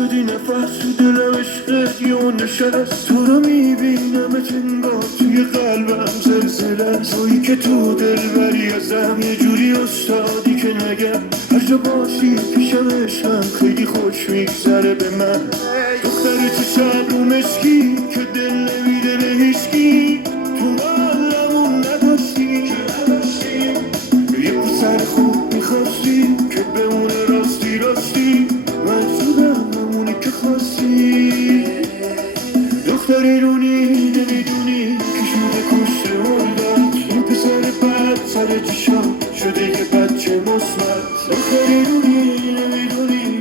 شدی نفس تو دلم عشقت یه نشست تو رو میبینمت انگار توی قلبم زلزله تویی که تو دل بری ازم یه جوری استادی که نگم هر جا باشی پیشم عشقم خیلی خوش میگذره به من دختری تو شب رو مشکی که دل نمیده به هیچکی